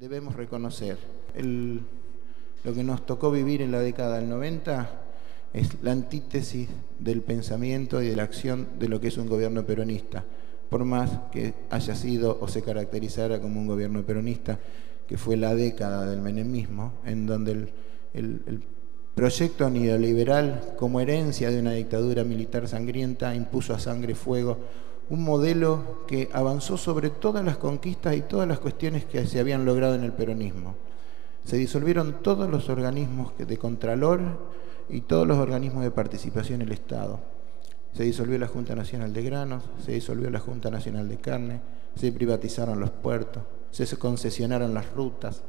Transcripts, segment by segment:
debemos reconocer. Lo que nos tocó vivir en la década del 90 es la antítesis del pensamiento y de la acción de lo que es un gobierno peronista, por más que haya sido o se caracterizara como un gobierno peronista, que fue la década del menemismo, en donde el proyecto neoliberal, como herencia de una dictadura militar sangrienta, impuso a sangre y fuego un modelo que avanzó sobre todas las conquistas y todas las cuestiones que se habían logrado en el peronismo. Se disolvieron todos los organismos de contralor y todos los organismos de participación en el Estado. Se disolvió la Junta Nacional de Granos, se disolvió la Junta Nacional de Carne, se privatizaron los puertos, se concesionaron las rutas,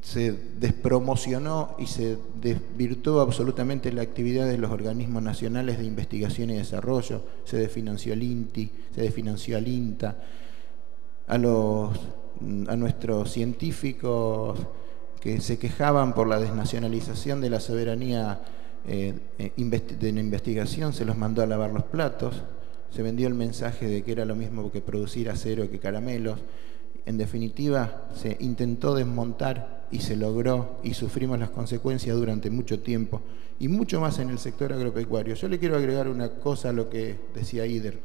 se despromocionó y se desvirtuó absolutamente la actividad de los organismos nacionales de investigación y desarrollo, se desfinanció el INTI, se desfinanció al INTA, a nuestros científicos que se quejaban por la desnacionalización de la soberanía de la investigación, se los mandó a lavar los platos, se vendió el mensaje de que era lo mismo que producir acero que caramelos. En definitiva, se intentó desmontar y se logró, y sufrimos las consecuencias durante mucho tiempo, y mucho más en el sector agropecuario. Yo le quiero agregar una cosa a lo que decía Ider.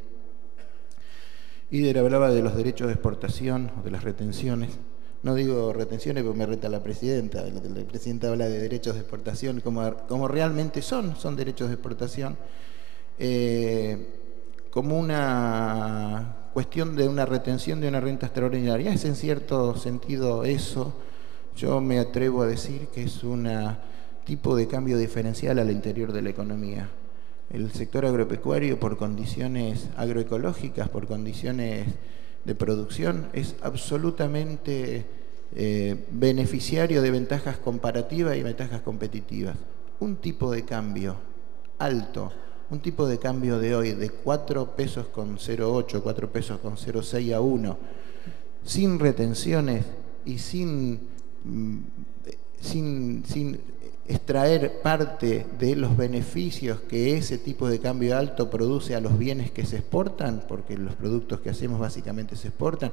Ider hablaba de los derechos de exportación o de las retenciones. No digo retenciones porque me reta la presidenta. La presidenta habla de derechos de exportación como realmente son derechos de exportación, como una cuestión de una retención de una renta extraordinaria. Es en cierto sentido eso. Yo me atrevo a decir que es un tipo de cambio diferencial al interior de la economía. El sector agropecuario, por condiciones agroecológicas, por condiciones de producción, es absolutamente beneficiario de ventajas comparativas y ventajas competitivas. Un tipo de cambio alto, un tipo de cambio de hoy de 4 pesos con 0,8, 4 pesos con 0,6 a 1, sin retenciones y sin extraer parte de los beneficios que ese tipo de cambio alto produce a los bienes que se exportan, porque los productos que hacemos básicamente se exportan.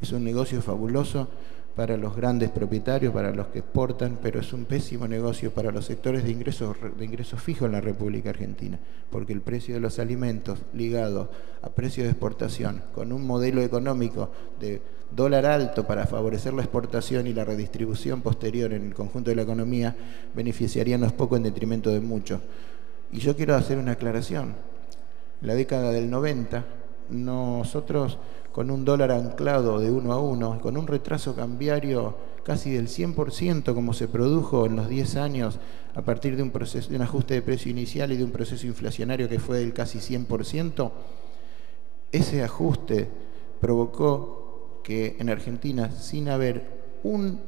Es un negocio fabuloso para los grandes propietarios, para los que exportan, pero es un pésimo negocio para los sectores de ingresos fijos en la República Argentina, porque el precio de los alimentos ligado a precios de exportación, con un modelo económico de dólar alto para favorecer la exportación y la redistribución posterior en el conjunto de la economía, beneficiaríanos poco en detrimento de muchos. Y yo quiero hacer una aclaración. En la década del 90, nosotros, con un dólar anclado de 1 a 1, con un retraso cambiario casi del 100%, como se produjo en los 10 años a partir de un ajuste de precio inicial y de un proceso inflacionario que fue del casi 100%, ese ajuste provocó que en Argentina, sin haber un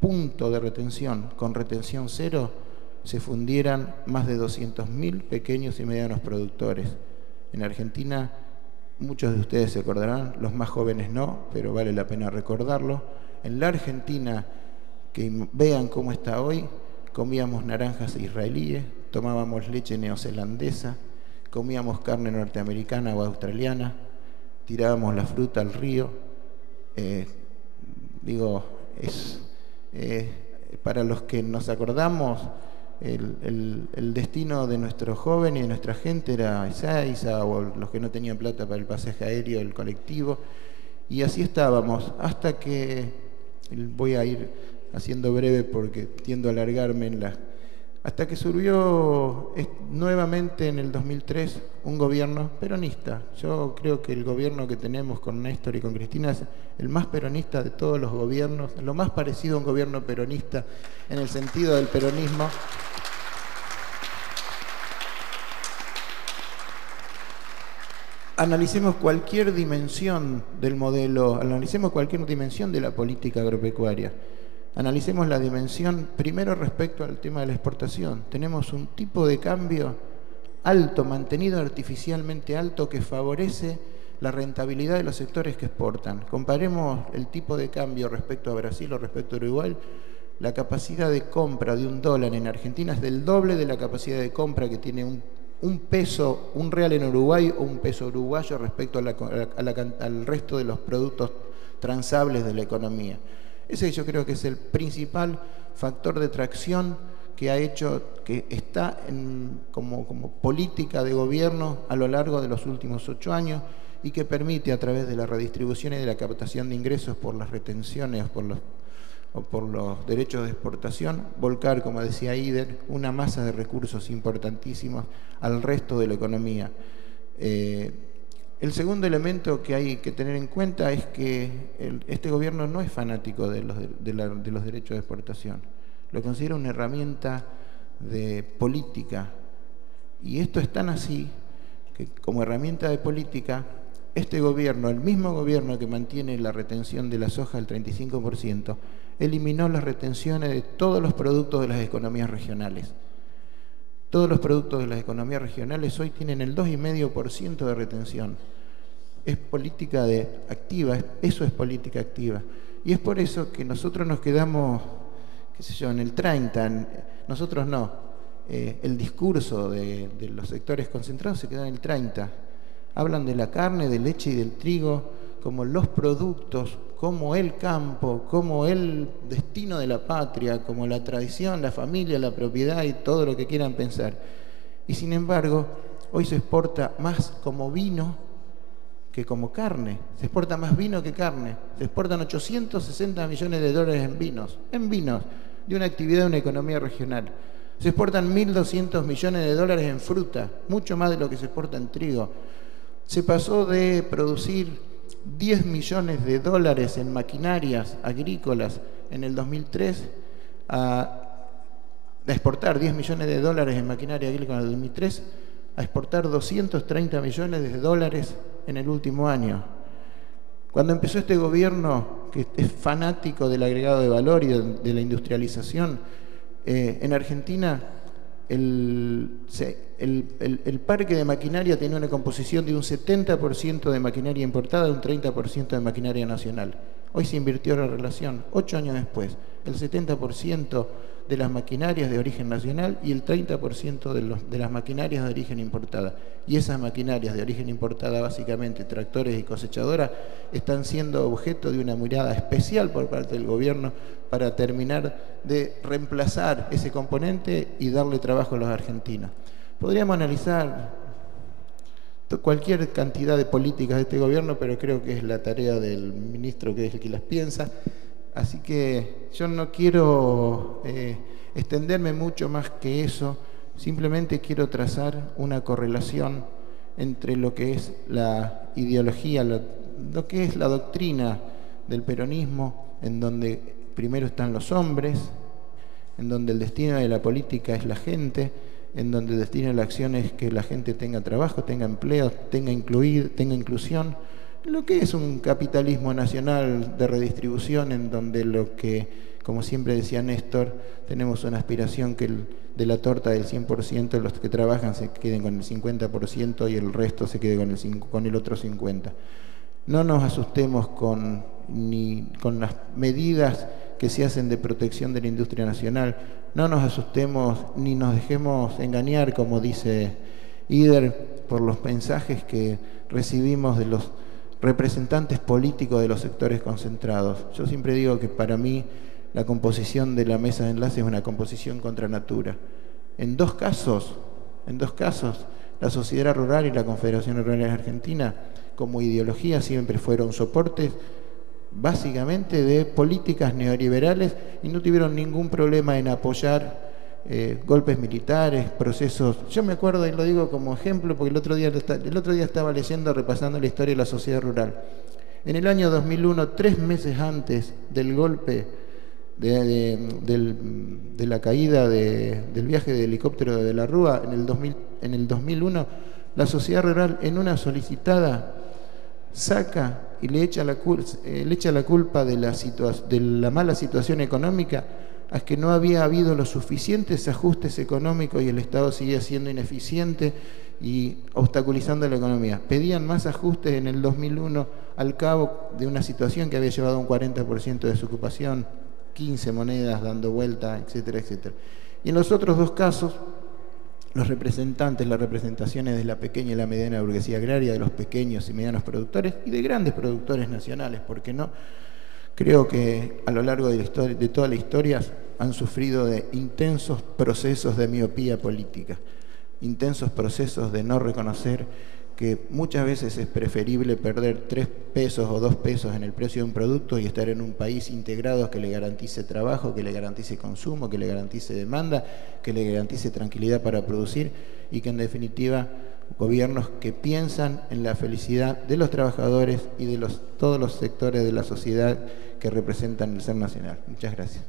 punto de retención, con retención cero, se fundieran más de 200.000 pequeños y medianos productores. En Argentina, muchos de ustedes se acordarán, los más jóvenes no, pero vale la pena recordarlo. En la Argentina, que vean cómo está hoy, comíamos naranjas israelíes, tomábamos leche neozelandesa, comíamos carne norteamericana o australiana, tirábamos la fruta al río. Para los que nos acordamos, el destino de nuestro joven y de nuestra gente era Ezeiza, o los que no tenían plata para el pasaje aéreo, el colectivo, y así estábamos, hasta que, voy a ir haciendo breve porque tiendo a alargarme hasta que surgió nuevamente en el 2003 un gobierno peronista. Yo creo que el gobierno que tenemos con Néstor y con Cristina es el más peronista de todos los gobiernos, lo más parecido a un gobierno peronista en el sentido del peronismo. Analicemos cualquier dimensión del modelo, analicemos cualquier dimensión de la política agropecuaria. Analicemos la dimensión primero respecto al tema de la exportación. Tenemos un tipo de cambio alto, mantenido artificialmente alto, que favorece la rentabilidad de los sectores que exportan. Comparemos el tipo de cambio respecto a Brasil o respecto a Uruguay. La capacidad de compra de $1 en Argentina es del doble de la capacidad de compra que tiene un real en Uruguay o un peso uruguayo respecto al resto de los productos transables de la economía. Ese yo creo que es el principal factor de tracción que ha hecho, que está como política de gobierno a lo largo de los últimos 8 años y que permite, a través de la redistribución y de la captación de ingresos por las retenciones o por los derechos de exportación, volcar, como decía Ider, una masa de recursos importantísimos al resto de la economía. El segundo elemento que hay que tener en cuenta es que este gobierno no es fanático de los derechos de exportación. Lo considera una herramienta de política. Y esto es tan así que, como herramienta de política, este gobierno, el mismo gobierno que mantiene la retención de la soja al 35%, eliminó las retenciones de todos los productos de las economías regionales. Todos los productos de las economías regionales hoy tienen el 2,5% de retención. Es política activa, eso es política activa. Y es por eso que nosotros nos quedamos, qué sé yo, en el 30%, nosotros no. El discurso de los sectores concentrados se queda en el 30%. Hablan de la carne, de leche y del trigo como los productos, como el campo, como el destino de la patria, como la tradición, la familia, la propiedad y todo lo que quieran pensar. Y sin embargo, hoy se exporta más como vino que como carne. Se exporta más vino que carne. Se exportan 860 millones de dólares en vinos, de una actividad de una economía regional. Se exportan 1.200 millones de dólares en fruta, mucho más de lo que se exporta en trigo. Se pasó de producir 10 millones de dólares en maquinarias agrícolas en el 2003 a exportar 10 millones de dólares en maquinaria agrícola en el 2003 a exportar 230 millones de dólares en el último año. Cuando empezó este gobierno, que es fanático del agregado de valor y de la industrialización, en Argentina el parque de maquinaria tenía una composición de un 70% de maquinaria importada y un 30% de maquinaria nacional. Hoy se invirtió la relación, 8 años después, el 70% de las maquinarias de origen nacional y el 30% de las maquinarias de origen importada. Y esas maquinarias de origen importada, básicamente tractores y cosechadoras, están siendo objeto de una mirada especial por parte del gobierno para terminar de reemplazar ese componente y darle trabajo a los argentinos. Podríamos analizar cualquier cantidad de políticas de este gobierno, pero creo que es la tarea del ministro, que es el que las piensa. Así que yo no quiero extenderme mucho más que eso, simplemente quiero trazar una correlación entre lo que es la ideología, lo que es la doctrina del peronismo, en donde primero están los hombres, en donde el destino de la política es la gente, en donde el destino de la acción es que la gente tenga trabajo, tenga empleo, tenga inclusión, lo que es un capitalismo nacional de redistribución, en donde lo que, como siempre decía Néstor, tenemos una aspiración que de la torta del 100%, los que trabajan se queden con el 50% y el resto se quede con el otro 50%. No nos asustemos con las medidas que se hacen de protección de la industria nacional, no nos asustemos ni nos dejemos engañar, como dice Ider, por los mensajes que recibimos de los representantes políticos de los sectores concentrados. Yo siempre digo que para mí la composición de la mesa de enlace es una composición contra natura. En dos casos, la Sociedad Rural y la Confederación Rural Argentina, como ideología, siempre fueron soportes básicamente de políticas neoliberales y no tuvieron ningún problema en apoyar golpes militares, procesos. Yo me acuerdo, y lo digo como ejemplo, porque el otro día estaba leyendo, repasando la historia de la sociedad rural. En el año 2001, 3 meses antes del golpe de la caída del viaje de helicóptero de la Rúa, en el 2001, la sociedad rural, en una solicitada, saca y le echa la culpa de la mala situación económica a que no había habido los suficientes ajustes económicos y el Estado seguía siendo ineficiente y obstaculizando la economía. Pedían más ajustes en el 2001 al cabo de una situación que había llevado a un 40% de desocupación, 15 monedas dando vuelta, etcétera, etcétera. Y en los otros dos casos, los representantes, las representaciones de la pequeña y la mediana burguesía agraria, de los pequeños y medianos productores y de grandes productores nacionales, porque no creo que a lo largo de, de toda la historia han sufrido de intensos procesos de miopía política, intensos procesos de no reconocer que muchas veces es preferible perder 3 pesos o 2 pesos en el precio de un producto y estar en un país integrado que le garantice trabajo, que le garantice consumo, que le garantice demanda, que le garantice tranquilidad para producir y que en definitiva gobiernos que piensan en la felicidad de los trabajadores y de todos los sectores de la sociedad que representan el ser nacional. Muchas gracias.